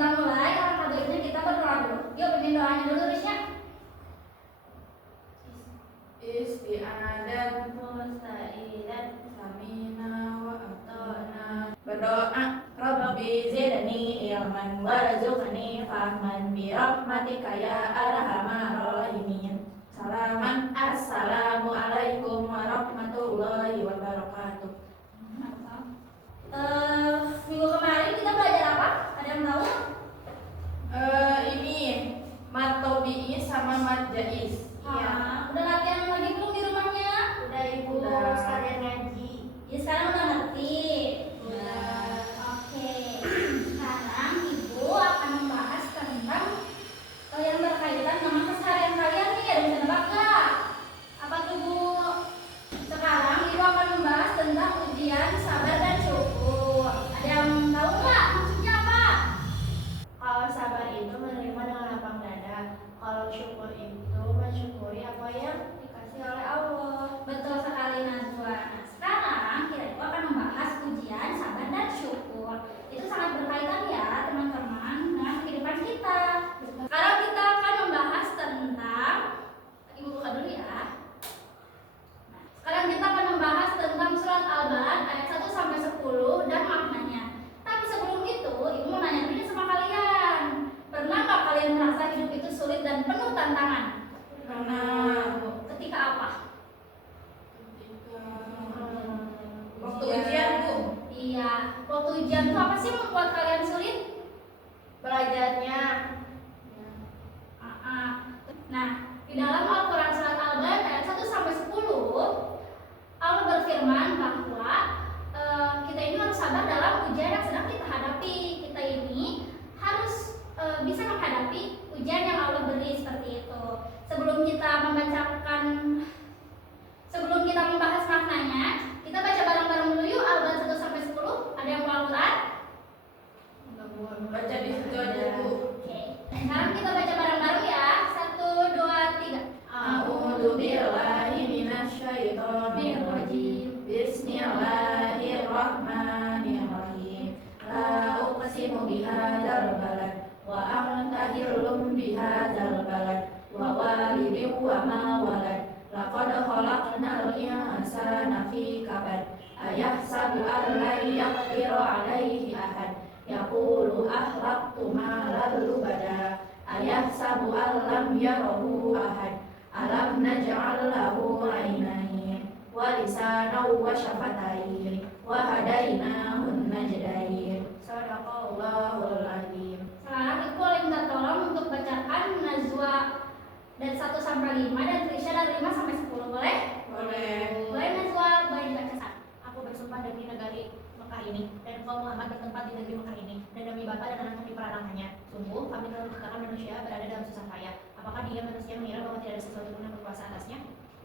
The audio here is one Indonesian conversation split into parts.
kita mulai, alangkah baiknya kita berdoa dulu. Yuk, pimpin doanya dulu, Risya. Isti'adat musta'idat samina wa ata'na. Berdoa, Rabbi zidni ilman warzuqni fahman bi rahmatika ya arhamar rahimin. Salaman, assalamu alaikum warahmatullahi wabarakatuh. Minggu kemarin kita belajar apa? Ada yang tahu? Ini mat tobi'i sama mat jais. Udah latihan lagi belum di rumahnya? Udah Ibu, Udah. sekalian ngaji. Ya sekarang udah ngerti. Udah. Oke. Sekarang Ibu akan membahas tentang yang berkaitan dengan keseharian kalian nih. Ada yang bisa nebak nggak? Apa tuh Bu? Sekarang Ibu akan membahas tentang ujian sabar dan syukur. Ada yang tahu nggak maksudnya apa? Kalau sabar itu menerima dengan lapang dada. Kalau syukur itu mensyukuri apa yang dikasih oleh Allah. Betul sekali Najwa. Nah, sekarang kita itu akan membahas ujian sabar dan syukur. Itu sangat berkaitan ya teman-teman dengan kehidupan kita. Sekarang kita akan membahas tentang, Ibu buka dulu ya. Nah, sekarang kita akan membahas tentang surat Al-Balad ayat 1 sampai 10 dan maknanya. Tapi sebelum itu, Ibu mau nanya dulu sama kalian. Pernah nggak kalian merasa hidup itu sulit dan penuh tantangan? Pernah. Ketika apa? Waktu ujian, Bu. Iya, waktu ujian itu apa sih membuat kalian sulit? Belajarnya. Nah, di dalam Al-Quran surat Al-Balad ayat 1 sampai 10, Allah berfirman bahwa kita ini harus sabar dalam ujian yang sedang kita hadapi. Kita ini harus bisa menghadapi ujian yang Allah beri seperti itu. Sebelum kita membahas maknanya, kita baca bareng-bareng dulu yuk Al-Balad 1 sampai 10. Ada yang mau Al-Quran? Baca di situ aja, Bu. Oke. Sekarang kita baca bareng-bareng ya. 1, 2, 3. A'udzu billahi minasyaitonir rajim. Bismillahirrahmanirrahim. La uqsimu bihadzal balad wa anta hillum bihadzal balad wa walidin wa ma walad. Laqad khalaqnal insana fi kabad. Ayahsabu an la yaqdiru alaihi ahad. Yaqulu ahlaqtu malan lubada. Ayahsabu an lam yarahu ahad. Alam naj'al lahu 'ainayn wa lisanan wa syafatayn wa hadainahun najdayn. Shadaqallahul azim. Sekarang Ibu boleh minta tolong untuk bacakan Najwa dari 1 sampai 5 dan Trisha dari 5 sampai 10, boleh? Boleh. Boleh Najwa, boleh dibaca Sat. Aku bersumpah demi negeri Mekah ini dan engkau Muhammad bertempat di negeri Mekah ini dan demi bapa dan anak kami peranangannya. Sungguh kami telah menciptakan manusia berada dalam susah payah. Apakah dia manusia mengira bahwa tidak ada sesuatu pun yang berkuasa atasnya?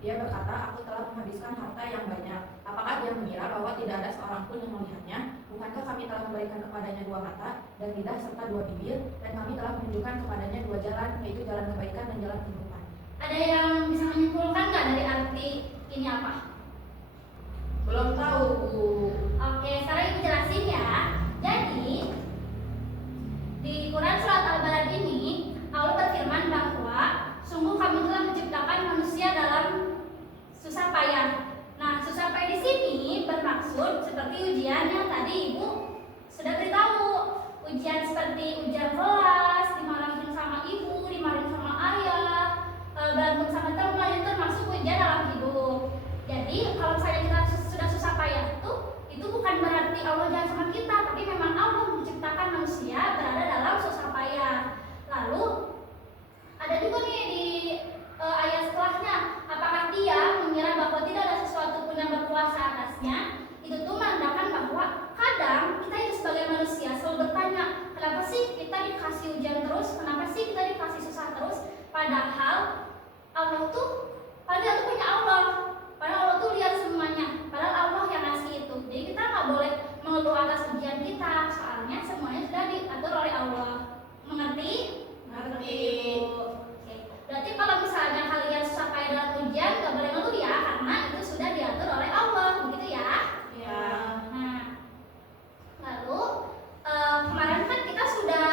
Dia berkata, aku telah menghabiskan harta yang banyak. Apakah dia mengira bahwa tidak ada seorang pun yang melihatnya? Bukankah kami telah memberikan kepadanya 2 mata dan lidah serta 2 bibir, dan kami telah menunjukkan kepadanya 2 jalan, yaitu jalan kebaikan dan jalan kehidupan. Ada yang bisa menyimpulkan nggak dari arti ini apa? Belum tahu, Bu. Oke, sekarang Ibu jelasin ya. Jadi, di Quran surat Al-Balad ini, Allah berfirman bahwa sungguh kami telah menciptakan manusia dalam susah payah. Nah, susah payah di sini bermaksud seperti ujian yang tadi Ibu sudah beritahu. Ujian seperti ujian kelas, dimarahin sama ibu, dimarahin sama ayah, berantem sama teman, itu termasuk ujian dalam hidup. Jadi, kalau misalnya kita sudah susah payah itu bukan berarti Allah jahat sama kita, tapi memang Allah menciptakan manusia berada dalam susah payah. Lalu ada juga nih di ayat setelahnya, apakah dia mengira bahwa tidak ada sesuatu pun yang berkuasa atasnya? Itu tuh menandakan bahwa kadang kita itu sebagai manusia selalu bertanya, kenapa sih kita dikasih ujian terus, kenapa sih kita dikasih susah terus, padahal Allah tuh punya Allah, padahal Allah tuh lihat semuanya, padahal Allah yang ngasih itu. Jadi kita nggak boleh mengeluh atas ujian kita, soalnya semuanya sudah diatur oleh Allah. Mengerti? Ngerti. Oke. Berarti kalau misalnya kalian susah payah dalam ujian, nggak boleh ngeluh ya, karena itu sudah diatur oleh Allah, begitu ya. Ya. Nah, lalu kemarin kan kita sudah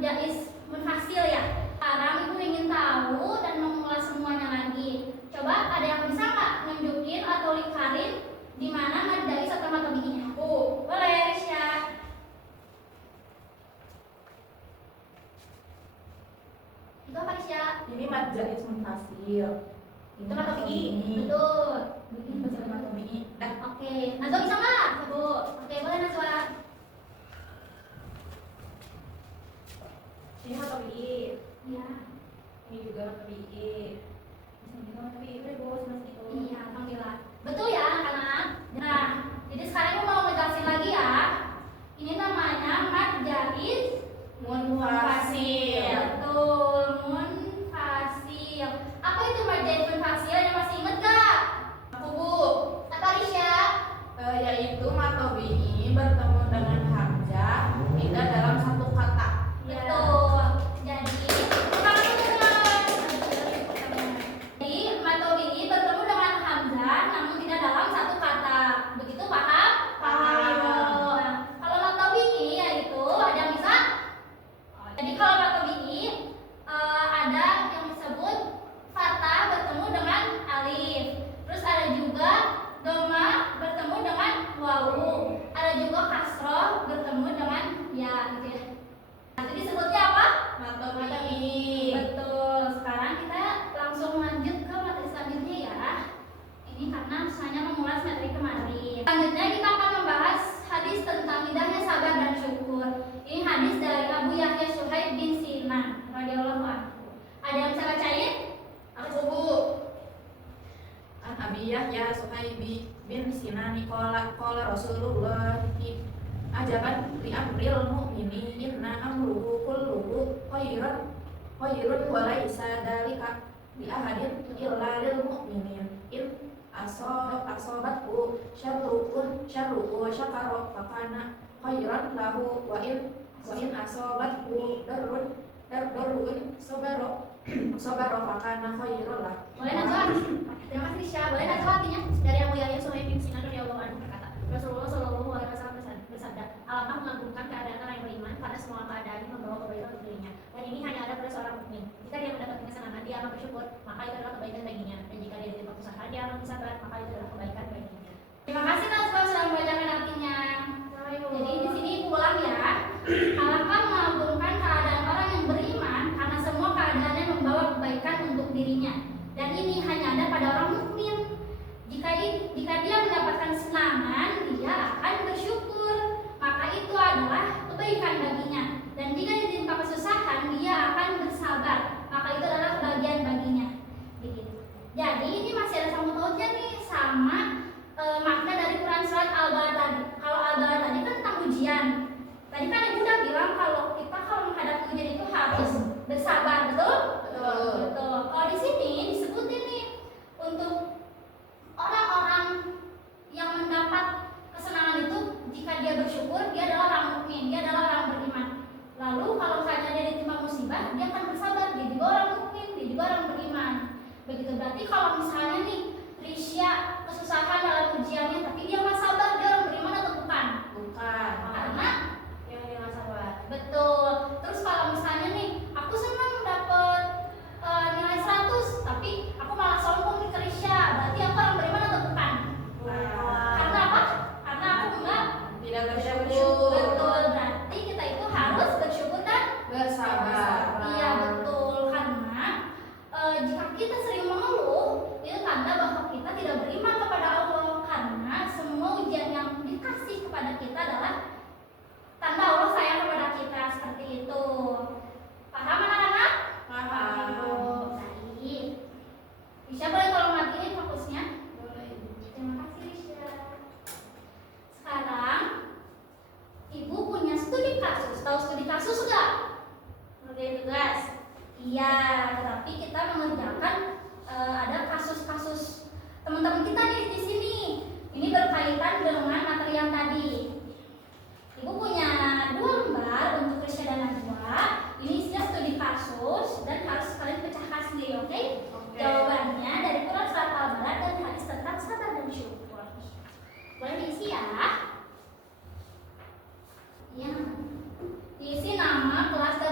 Jais Munfasil ya. Sekarang ibu ingin tahu dan mengulas semuanya lagi. Coba ada yang bisa nggak nunjukin atau lingkarin di mana mad jais atau mad tabi'inya? Aku boleh, Risya. Itu apa, Risya? Ini mad jais munfasil. Itu mad tabi'i. Betul. Ini bahasa mad tabi'i. Dah. Oke, Najwa bisa nggak? Sebut. Oke, boleh Najwa. Ini mad tabi'i. Iya. Ini juga mad tabi'i. Ini juga mad tabi'i. Udah bos mas gitu. Iya, alhamdulillah. Betul ya, anak-anak. Nah, jadi sekarang ibu mau ngejelasin lagi ya. Ini namanya mad jais Munfasil. Betul, munfasil. Apa itu mad jais munfasil? Yang masih inget gak? Aku Bu, Apa, Risya? yaitu mad tabi'i bertemu dengan hamzah tidak dalam satu kata. Betul. Jadi, sekarang teman-teman. Jadi, mad tabi'i bertemu dengan hamzah namun tidak dalam satu kata. Begitu paham? Paham. Nah, kalau mad tabi'i yaitu ada yang bisa. Jadi kalau mad tabi'i ada yang disebut fathah bertemu dengan alif. Terus ada juga doma bertemu dengan wawu. Ada juga kasroh bertemu dengan ya gitu ya. Nanti disebutnya apa? Mad tabi'i. Betul. Sekarang kita langsung lanjut ke materi selanjutnya ya. Ini karena hanya mengulas materi kemarin. Selanjutnya kita akan membahas hadis tentang indahnya sabar dan syukur. Ini hadis dari Abu Yahya Suhaib bin Sinan radhiyallahu anhu. Ada yang bisa bacain? Aku Bu. An Abi Yahya Suhaibi bin Sinani qala Rasulullah ajaban li amril mu'mini inna amruhu kulluhu khairun wa laisa dalika li ahadin illa lil mu'minin in asobatku syarrun syakara fakana khairan lahu wa in asobatku darrun sabaro fakana khairan lahu. Boleh Najwa? Terima kasih Risya. Boleh Najwa artinya? Dari Abu Yahya Suhaib bin Sinan radhiyallahu anhu berkata, Rasulullah Shallallahu alaihi wasallam bersabda, alangkah mengagumkan keadaan orang yang beriman karena semua keadaannya membawa kebaikan untuk dirinya. Dan ini hanya ada pada seorang mukmin. Jika dia mendapat kesenangan, dia akan bersyukur, maka itu adalah kebaikan baginya. Dan jika dia ditimpa kesusahan, dia akan bersabar, maka itu adalah kebaikan baginya. Terima kasih Najwa sudah membacakan artinya. Jadi di sini ibu ulang ya. Alangkah mengagumkan keadaan orang yang beriman karena semua keadaannya membawa kebaikan untuk dirinya. Dan ini hanya ada pada orang mukmin. Jika dia mendapatkan kesenangan, dia akan bersyukur, maka itu adalah kebaikan baginya. Dan jika ditimpa kesusahan, dia akan bersabar, maka itu adalah kebahagiaan baginya. Begitu. Jadi ini masih ada sangkut pautnya nih sama makna dari Quran surat Al-Balad tadi. Kalau Al-Balad tadi kan tentang ujian. Tadi kan ibu udah bilang kalau kita menghadapi ujian itu harus bersabar, betul? Betul. Betul. Kalau di sini disebutin nih untuk orang-orang yang mendapat kesenangan itu, jika dia bersyukur, dia adalah orang mukmin, dia adalah orang beriman. Lalu kalau misalnya dia ditimpa musibah, dia akan bersabar, dia juga orang mukmin, dia juga orang beriman. Begitu berarti kalau misalnya nih Risya kesusahan dalam ujiannya, tapi dia nggak sabar, dia orang beriman atau bukan? Bukan. Karena Yang dia nggak sabar. betul. Terus kalau misalnya nih, aku senang dapat nilai 100, tapi aku malah sombong nih ke Risya, berarti aku orang beriman atau bukan? Karena apa? Karena aku enggak Tidak bersyukur. bersyukur. Betul, berarti kita itu harus bersyukur dan Bersabar. iya betul. Karena jika kita sering mengeluh, itu tanda bahwa kita tidak beriman kepada Allah. Karena semua ujian yang dikasih kepada kita adalah tanda Allah sayang kepada kita, seperti itu. Paham anak-anak? Paham. Baik. Risya boleh tolong matiin fokusnya? Boleh. Terima kasih Risya. Sekarang ibu punya studi kasus. Tahu studi kasus nggak? Ngerjain tugas. Iya, tetapi kita mengerjakan ada kasus-kasus teman-teman kita di sini. Ini berkaitan dengan materi yang tadi. Ibu punya 2 lembar untuk Risya dan Najwa. Ini isinya studi kasus dan harus kalian pecahkan sendiri, oke? Oke. Jawabannya dari Quran surat Al-Balad dan hadis tentang sabar dan syukur. Boleh diisi ya? Iya. Diisi nama, kelas, dan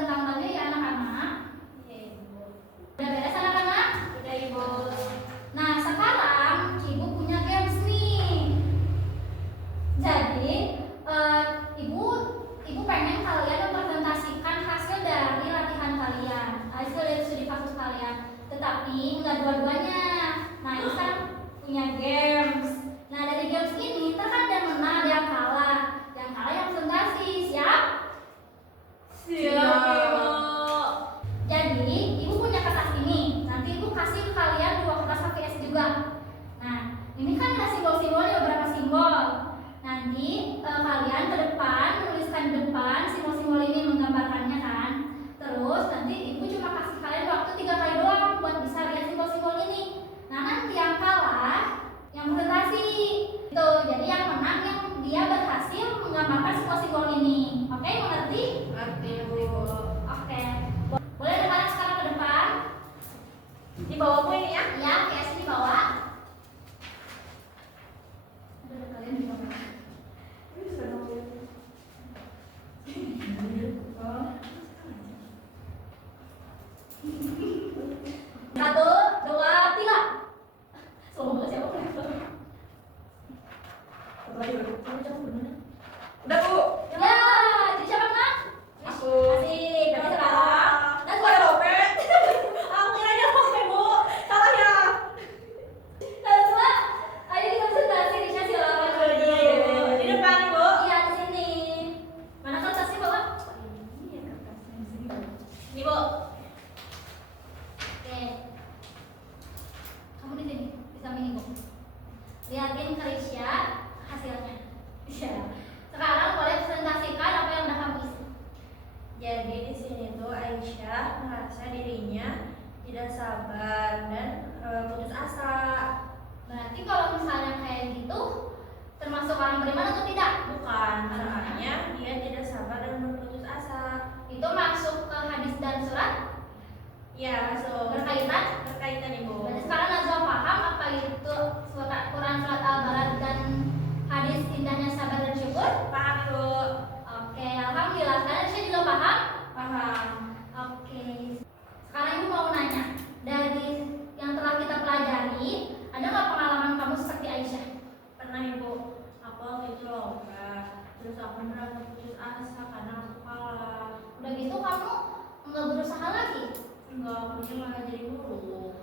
berusaha lagi? Enggak, akunya malah jadi guru.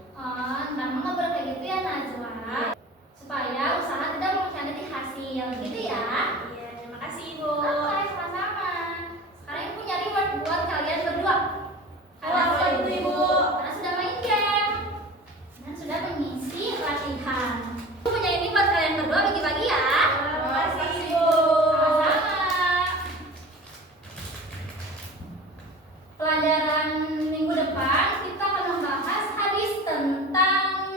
Ntar mah nggak boleh kayak gitu ya Najwa. Supaya usaha tidak mengkhianati hasil, gitu ya. Iya, terima kasih Ibu. Oke, sama-sama. Sekarang Ibu nyari reward buat kalian berdua. Apa itu, Ibu? Karena sudah main game dan sudah mengisi latihan. Ibu punya ini buat kalian berdua, bagi-bagi ya. Terima kasih Ibu. Sama-sama. Pelajaran minggu depan kita akan membahas hadis tentang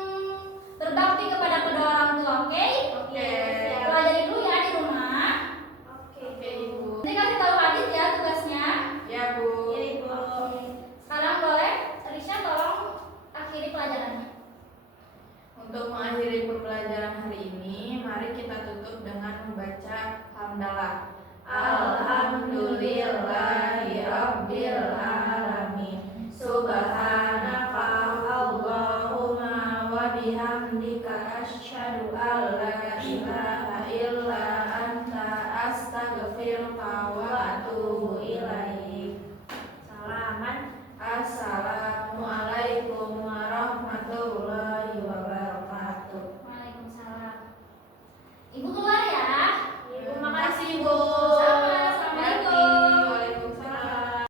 berbakti kepada kedua orang tua, oke? Oke. Pelajari dulu ya di rumah. Oke. Oke, Ibu. Nanti kasih tahu Adit ya tugasnya. Ya, Bu. Iya Ibu. Oke. Sekarang boleh Risha tolong akhiri pelajarannya. Untuk mengakhiri pembelajaran hari ini, mari kita tutup dengan membaca hamdalah. Alhamdulillahirabbil alamin. Subhanaka Allahumma wa bihamdika asyhadu an la ilaha illa anta astaghfiruka wa